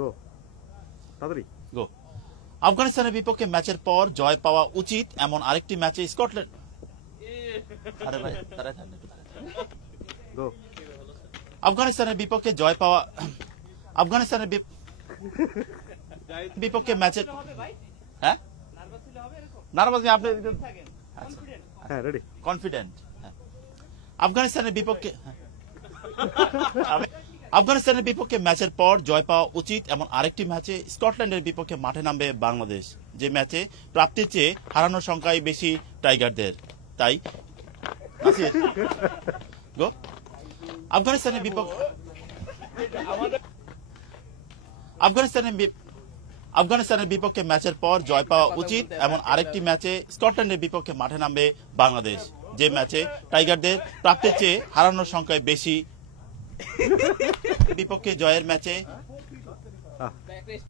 গো তাড়াতাড়ি গো। আফগানিস্তানের বিপক্ষে ম্যাচের পর জয় পাওয়া উচিত এমন আরেকটি ম্যাচে স্কটল্যান্ড। আরে ভাই তাড়াতাড়ি থাক, একটু তাড়াতাড়ি। গো আফগানিস্তানের বিপক্ষে জয় পাওয়া আফগানিস্তানের বিপক্ষে ম্যাচের হ্যাঁ নার্ভাস আপনি হ্যাঁ রেডি কনফিডেন্ট। আফগানিস্তানের বিপক্ষে আফগানিস্তানের বিপক্ষে ম্যাচের পর জয় পাওয়া উচিত এমন আরেকটি ম্যাচে স্কটল্যান্ডের বিপক্ষে মাঠে নামবে বাংলাদেশ, যে ম্যাচে প্রাপ্তির চেয়ে হারানোর সংখ্যাই বেশি টাইগারদের। তাই গো। আফগানিস্তানের বিপক্ষে আফগানিস্তানের বিপক্ষে ম্যাচের পর জয় পাওয়া উচিত এমন আরেকটি ম্যাচে স্কটল্যান্ডের বিপক্ষে মাঠে নামবে বাংলাদেশ, যে ম্যাচে টাইগারদের প্রাপ্তির চেয়ে হারানোর সংখ্যায় বেশি। বিপক্ষে জয়ের ম্যাচে